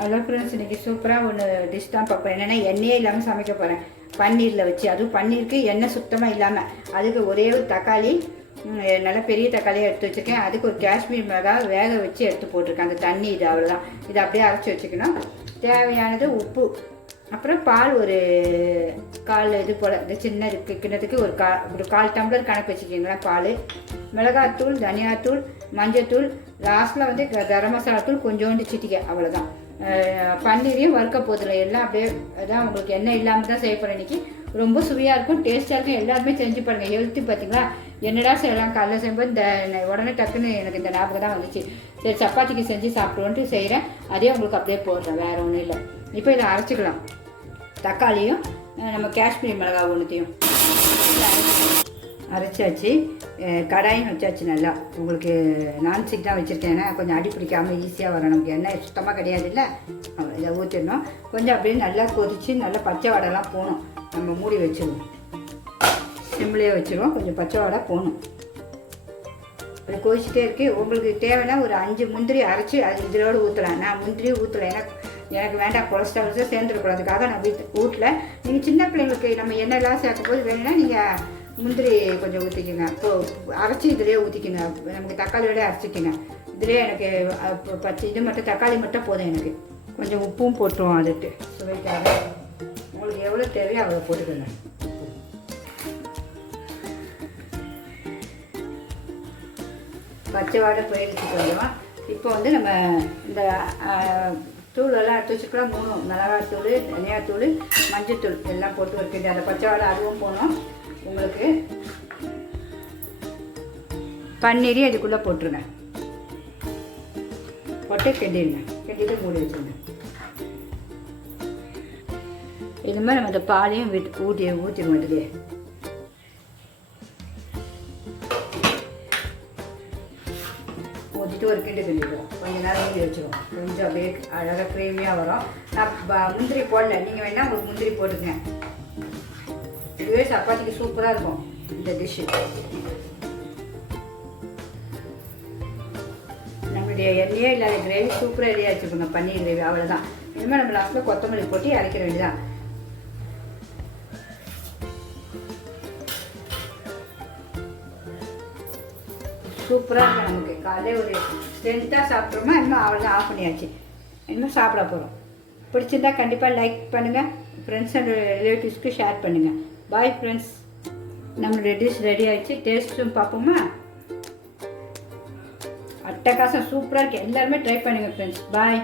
Hello friends, இன்றைக்கி சூப்பராக ஒன்று டிஷ் தான் பார்ப்பேன். என்னென்னா எண்ணெயே இல்லாமல் சமைக்க போகிறேன். பன்னீரில் வச்சு, அதுவும் பன்னீருக்கு எண்ணெய் சுத்தமாக இல்லாமல். அதுக்கு ஒரே ஒரு தக்காளி, நல்லா பெரிய தக்காளியாக எடுத்து வச்சுருக்கேன். அதுக்கு ஒரு காஷ்மீர் மிளகாய் வேக வச்சு எடுத்து போட்டிருக்கேன். அந்த தண்ணி இது அவ்வளோதான். இதை அப்படியே அரைச்சி வச்சுக்கணும். தேவையானது உப்பு, அப்புறம் பால் ஒரு கால் இது போல் இந்த சின்ன கிண்ணத்துக்கு ஒரு கால் டம்ளர் கணக்கு வச்சுக்கிங்களேன் பால். மிளகாத்தூள், தனியாத்தூள், மஞ்சத்தூள், லாஸ்ட்டில் வந்து கரம் மசாலா தூள் கொஞ்சோண்டு சிட்டிக்கை, அவ்வளோதான். பன்னீரையும் வறுக்க போதில்லை, எல்லாம் அப்படியே அதான். உங்களுக்கு எண்ணெய் இல்லாமல் தான் செய்ய போகிறேன் இன்றைக்கி. ரொம்ப சுவையாக இருக்கும், டேஸ்ட்டாக இருக்கும். எல்லாருமே செஞ்சு பாருங்கள். ஹெல்த்தி பார்த்தீங்களா? என்னடா செய்யலாம் காலையில் செய்யும்போது இந்த உடனே டக்குன்னு எனக்கு இந்த ஞாபகம் தான் வந்துச்சு. சரி, சப்பாத்திக்கு செஞ்சு சாப்பிடுவோன்ட்டு செய்கிறேன். அதே உங்களுக்கு அப்படியே போடுறேன், வேறு ஒன்றும் இல்லை. இப்போ இதை அரைச்சிக்கலாம். தக்காளியும் நம்ம காஷ்மீரி மிளகாய் ஒன்றுத்தையும் அரைச்சாச்சு. கடாயும் வச்சாச்சு. நல்லா உங்களுக்கு நான்ஸ்டிக் தான் வச்சுருக்கேன். ஏன்னா கொஞ்சம் அடி பிடிக்காமல் ஈஸியாக வரும். நமக்கு எண்ணெய் சுத்தமாக கிடையாது இல்லை. இதை ஊற்றிடணும். கொஞ்சம் அப்படியே நல்லா கொதித்து நல்லா பச்சை வாடைலாம் போகணும். நம்ம மூடி வச்சுருவோம், சிம்லேயே வச்சுருவோம். கொஞ்சம் பச்சை வாடை போகணும். அது கொதிச்சுட்டே இருக்குது. உங்களுக்கு தேவைன்னா ஒரு 5 முந்திரி அரைச்சி அது இதோடு ஊற்றலாம். நான் முந்திரி ஊற்றலை, ஏன்னா எனக்கு வேண்டாம், கொலஸ்ட்ரால்ஸாக சேர்ந்துருக்கூடாதுக்காக நான் ஊட்டல. நீங்கள் சின்ன பிள்ளைங்களுக்கு நம்ம எண்ணெய்லாம் சேர்க்கும் போது வேணும்னா நீங்கள் முந்திரி கொஞ்சம் ஊற்றிக்கோங்க. இப்போது அரைச்சி இதிலே ஊற்றிக்கோங்க. நமக்கு தக்காளியோட அரைச்சிக்கோங்க. இதிலே எனக்கு பச்சை இது மட்டும் தக்காளி மட்டும் போதும். எனக்கு கொஞ்சம் உப்பும் போட்டுருவோம். அதுக்கு சுவைக்காக உங்களுக்கு எவ்வளோ தேவையோ அவ்வளோ போட்டுக்கோங்க. பச்சை வாடை போயிடுச்சு கொஞ்சம். இப்போ வந்து நம்ம இந்த தூளெல்லாம் எடுத்து வச்சுக்கலாம். 3 மிளகாத்தூள், தனியாத்தூள், மஞ்சத்தூள் எல்லாம் போட்டு வைக்கிட்டு அந்த பச்சை வாடை அதுவும் போகணும். உங்களுக்கு பன்னீரி அதுக்குள்ளே போட்டுருங்க. போட்டு கிண்டிடுங்க. கிண்டிட்டு மூடி வச்சுருங்க. இது மாதிரி நம்ம இந்த பாலையும் ஊற்றிடுவோம். இதுலேயே ஊற்றிட்டு ஒரு கிண்டிடுவோம். கொஞ்சம் நேரம் மூடி வச்சுருவோம். கொஞ்சம் அப்படியே அழகாக க்ரீமியாக வரும். நான் முந்திரி போடல, நீங்கள் வேணால் உங்களுக்கு முந்திரி போட்டுக்கங்க. இதுவே சப்பாத்திக்கு சூப்பராக இருக்கும் இந்த டிஷ்ஷு. நம்மளுடைய எண்ணெயே இல்லாத கிரேவி சூப்பராக ரெடியாக வச்சுருக்கோங்க. பன்னீர் கிரேவி அவ்வளோதான். இனிமேல் நம்ம லாஸ்ட்டில் கொத்தமல்லி போட்டு அரைக்க வேண்டியதான். சூப்பராக இருக்கும். நமக்கு காலையில் ஒரு ஸ்ட்ரென்த்தாக சாப்பிட்றோமா, இன்னும் அவ்வளோதான். ஆஃப் பண்ணியாச்சு. இன்னும் சாப்பிட போகிறோம். பிடிச்சிருந்தா கண்டிப்பாக லைக் பண்ணுங்கள். ஃப்ரெண்ட்ஸ் அண்ட் ரிலேட்டிவ்ஸ்க்கு ஷேர் பண்ணுங்கள். Bye friends. நம்மளுடைய டிஷ் ரெடி ஆகிடுச்சு. டேஸ்ட்டும் பார்ப்போமா? அட்டகாசம், சூப்பராக இருக்குது. எல்லாருமே ட்ரை பண்ணுங்கள் ஃப்ரெண்ட்ஸ். பாய்.